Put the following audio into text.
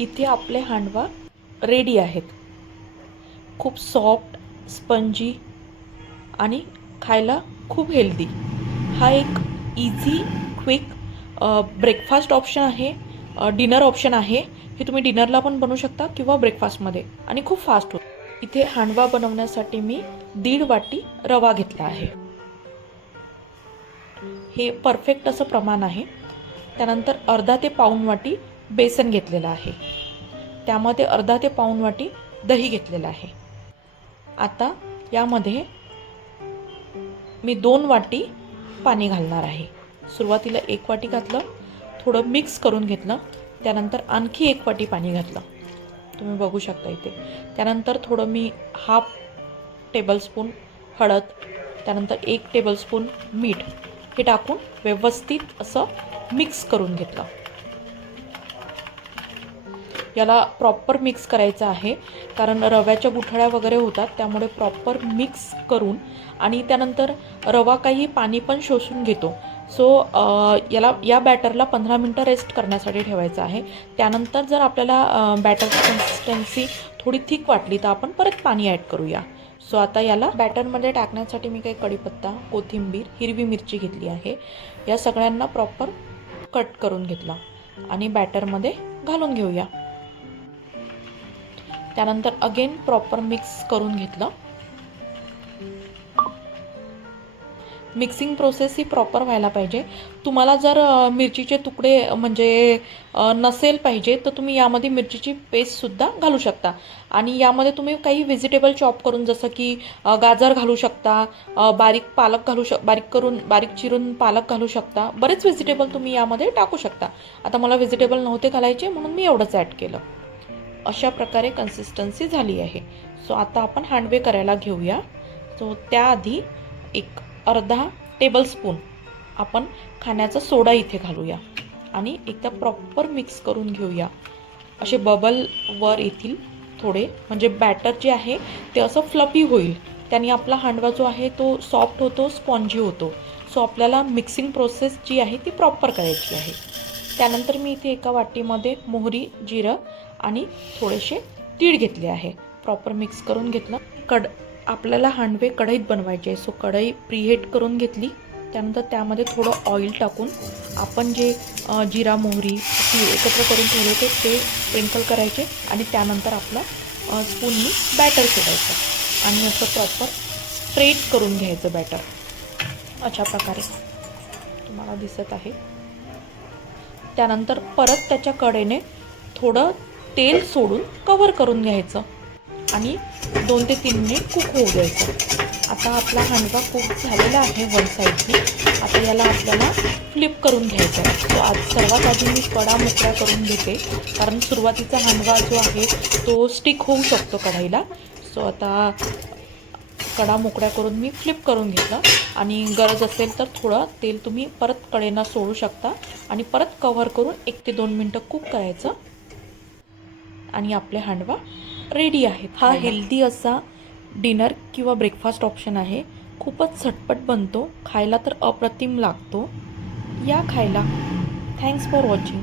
इथे आपले हांडवा रेडी आहेत. खूप सॉफ्ट स्पंजी आणि खायला खूप हेल्दी हा एक इझी क्विक ब्रेकफास्ट ऑप्शन आहे. डिनर ऑप्शन आहे. हे तुम्ही डिनरला पण बनवू शकता किंवा ब्रेकफास्टमध्ये आणि खूप फास्ट होतं. इथे हांडवा बनवण्यासाठी मी दीड वाटी रवा घेतला आहे. हे परफेक्ट असं प्रमाण आहे. त्यानंतर अर्धा ते पाऊण वाटी बेसन घेतलेलं आहे. त्यामध्ये अर्धा ते पाऊण वाटी दही घेतलेलं आहे. आता यामध्ये मी दोन वाटी पाणी घालणार आहे. सुरुवातीला एक वाटी घातलं थोडं मिक्स करून घेतलं त्यानंतर आणखी एक वाटी पाणी घातलं. तुम्ही बघू शकता इथे. त्यानंतर थोडं मी हाफ टेबलस्पून हळद त्यानंतर एक टेबलस्पून मीठ हे टाकून व्यवस्थित असं मिक्स करून घेतलं. याला प्रॉपर मिक्स करायचं आहे. कारण रव्याच्या गुठळ्या वगैरे होतात त्यामुळे प्रॉपर मिक्स करून आणि त्यानंतर रवा काही पाणी पण शोषून घेतो. सो याला या बॅटरला पंधरा मिनटं रेस्ट करण्यासाठी ठेवायचं आहे. त्यानंतर जर आपल्याला बॅटरची कन्सिस्टन्सी थोडी थिक वाटली तर आपण परत पाणी ॲड करूया. सो आता याला बॅटरमध्ये टाकण्यासाठी मी काही कढीपत्ता कोथिंबीर हिरवी मिरची घेतली आहे. या सगळ्यांना प्रॉपर कट करून घेतला. आणि बॅटरमध्ये घालून घेऊया. त्यानंतर अगेन प्रॉपर मिक्स करून घेतलं. मिक्सिंग प्रोसेस ही प्रॉपर व्हायला पाहिजे. तुम्हाला जर मिरचीचे तुकडे म्हणजे नसेल पाहिजे तर तुम्ही यामध्ये मिरचीची पेस्टसुद्धा घालू शकता. आणि यामध्ये तुम्ही काही व्हेजिटेबल चॉप करून जसं की गाजर घालू शकता बारीक पालक घालू शक बारीक करून बारीक चिरून पालक घालू शकता. बरेच व्हेजिटेबल तुम्ही यामध्ये टाकू शकता. आता मला व्हेजिटेबल नव्हते घालायचे म्हणून मी एवढंच ॲड केलं. अशा प्रकारे कन्सिस्टन्सी झाली आहे. सो आता आपण हांडवे करायला घेऊया. सो त्याआधी एक अर्धा टेबलस्पून आपण खाण्याचा सोडा इथे घालूया. आणि एकदा प्रॉपर मिक्स करून घेऊया. असे बबल वर येतील थोडे. म्हणजे बॅटर जे आहे ते असं फ्लपी होईल. त्याने आपला हांडवा जो आहे तो सॉफ्ट होतो स्पॉन्जी होतो. सो आपल्याला मिक्सिंग प्रोसेस जी आहे ती प्रॉपर करायची आहे. त्यानंतर मी इथे एका वाटीमध्ये मोहरी जिरं आणि थोडेसे तीळ घेतले आहे. प्रॉपर मिक्स करून घेतलं. कड आपल्याला हांडवे कढईत बनवायचे सो कढई प्रीहेट करून घेतली. त्यानंतर त्यामध्ये थोडं ऑइल टाकून आपण जे जिरा मोहरी तीळ एकत्र करून ठेवले होते ते स्प्रिंकल करायचे आणि त्यानंतर आपलं स्पूननी बॅटर सोडायचं. आणि असं प्रॉपर स्प्रेड करून घ्यायचं बॅटर अशा प्रकारे. तुम्हाला दिसत आहे. त्यानंतर परत त्याच्या कडेने थोडं तेल सोडून कवर करून घ्यायचं. आणि दोन ते तीन मिनिट कुक होऊ द्यायचं. आता आपला हांडवा कुक झालेला आहे वन साईडने आता याला आपल्याला फ्लिप करून घ्यायचं आहे. तो आज सर्वात आधी मी कडा मोकळा करून घेते. कारण सुरुवातीचा हांडवा जो आहे तो स्टिक होऊ शकतो कढाईला. सो आता कडा मोकळ्या करून मी फ्लिप करून घेतलं. आणि गरज असेल तर थोडं तेल तुम्ही परत कडेना सोडू शकता. आणि परत कव्हर करून एक ते दोन मिनटं कुक करायचं. आणि आपले हांडवा रेडी आहेत. हा हेल्दी असा डिनर किंवा ब्रेकफास्ट ऑप्शन आहे. खूपच झटपट बनतो. खायला तर अप्रतिम लागतो. या खायला. Thanks for watching